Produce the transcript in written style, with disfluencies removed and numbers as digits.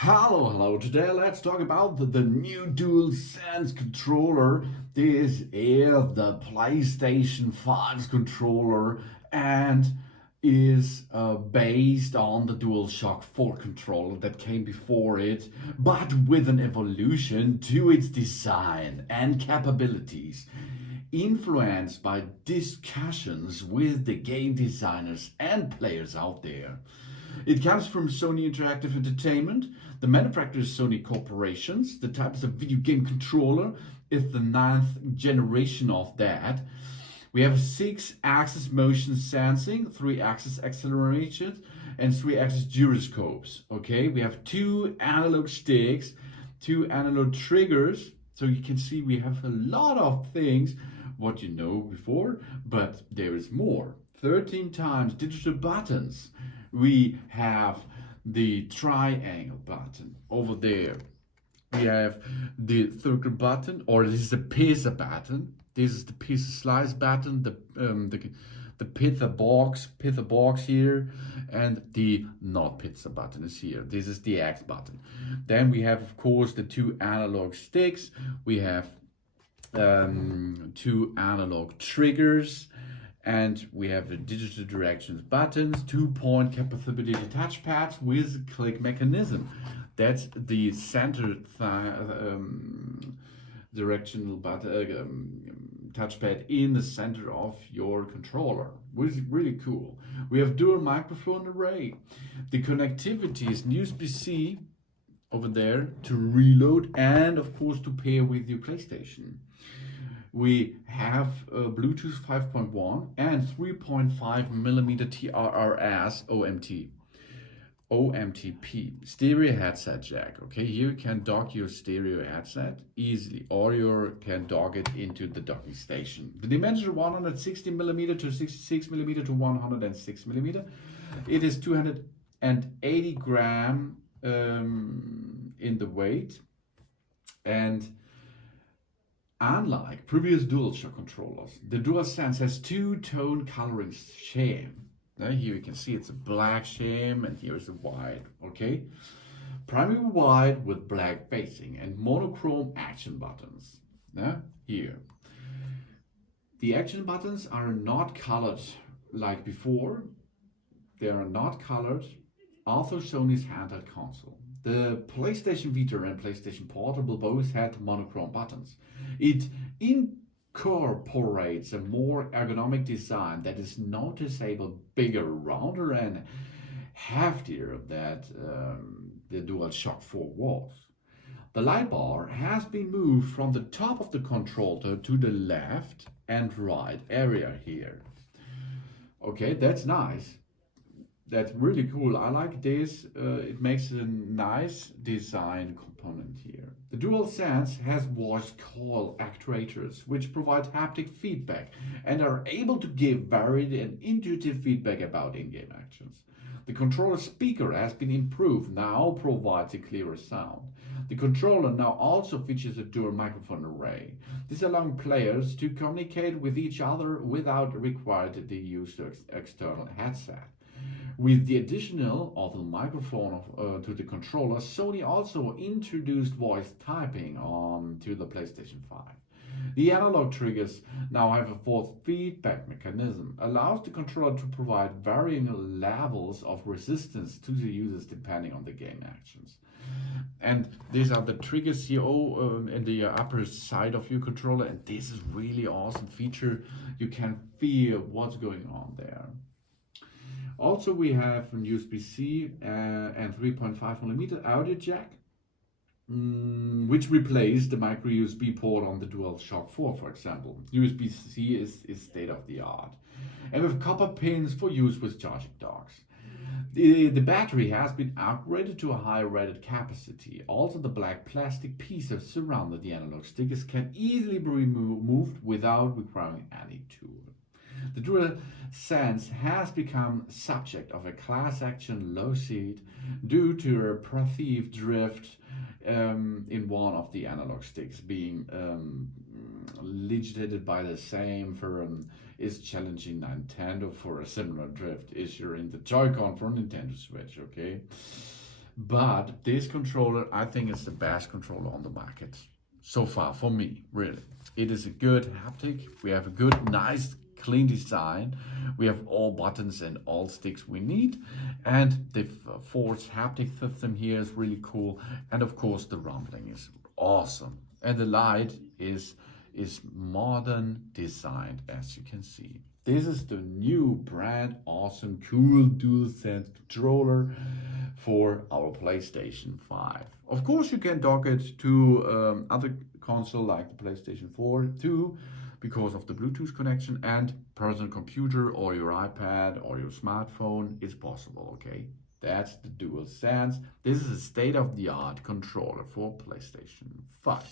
Hello. Today let's talk about the new DualSense controller. This is the PlayStation 5's controller and is based on the DualShock 4 controller that came before it, but with an evolution to its design and capabilities, influenced by discussions with the game designers and players out there. It comes from Sony Interactive Entertainment. The manufacturer is Sony Corporations. The type is a video game controller. It's the 9th generation of that. We have 6-axis motion sensing, 3-axis acceleration, and 3-axis gyroscopes. Okay, we have 2 analog sticks, 2 analog triggers. So you can see we have a lot of things what you know before, but there is more. 13 times digital buttons. We have the triangle button over there. We have the circle button, or this is the pizza button. This is the pizza slice button, the pizza box here, and the not pizza button is here. This is the X button. Then we have, of course, the 2 analog sticks. We have 2 analog triggers. And we have the digital directions buttons, 2-point compatibility touchpads with click mechanism. That's the center directional touchpad in the center of your controller, which is really cool. We have dual microphone array. The connectivity is USB-C over there to reload and of course to pair with your PlayStation. We have Bluetooth 5.1 and 3.5mm TRRS OMTP stereo headset jack. Okay, here you can dock your stereo headset easily, or you can dock it into the docking station. The dimension 160mm to 66mm to 106mm. It is 280 gram in the weight, and unlike previous DualShock controllers, the DualSense has 2-tone coloring scheme. Now here you can see it's a black scheme and here is a white, okay? Primary white with black facing and monochrome action buttons. Now here. The action buttons are not colored like before. They are not colored, although Sony's handheld console. The PlayStation Vita and PlayStation Portable both had monochrome buttons. It incorporates a more ergonomic design that is noticeably bigger, rounder, and heftier than the DualShock 4 was. The light bar has been moved from the top of the controller to the left and right area here. Okay, that's nice. That's really cool. I like this. It makes a nice design component here. The DualSense has voice call actuators, which provide haptic feedback and are able to give varied and intuitive feedback about in-game actions. The controller speaker has been improved, now provides a clearer sound. The controller now also features a dual microphone array. This allows players to communicate with each other without requiring the use of external headset. With the additional of the microphone to the controller, Sony also introduced voice typing onto the PlayStation 5. The analog triggers now have a force feedback mechanism, allows the controller to provide varying levels of resistance to the users depending on the game actions. And these are the triggers here in the upper side of your controller, and this is really awesome feature. You can feel what's going on there. Also, we have an USB-C and 3.5mm audio jack, which replaced the micro USB port on the DualShock 4, for example. USB-C is state of the art. And with copper pins for use with charging docks. The battery has been upgraded to a higher rated capacity. Also, the black plastic pieces surrounding the analog stickers can easily be removed without requiring any tool. The DualSense has become subject of a class action lawsuit due to a perceived drift in one of the analog sticks being legislated by the same firm is challenging Nintendo for a similar drift issue in the Joy-Con for Nintendo Switch, okay? But this controller, I think, is the best controller on the market so far for me, really. It is a good haptic. We have a good, nice, clean design. We have all buttons and all sticks we need. And the force haptic system here is really cool. And of course, the rumbling is awesome. And the light is modern designed, as you can see. This is the new brand awesome cool DualSense controller for our PlayStation 5. Of course, you can dock it to other console like the PlayStation 4 too, because of the Bluetooth connection, and personal computer or your iPad or your smartphone is possible, okay? That's the DualSense. This is a state-of-the-art controller for PlayStation 5.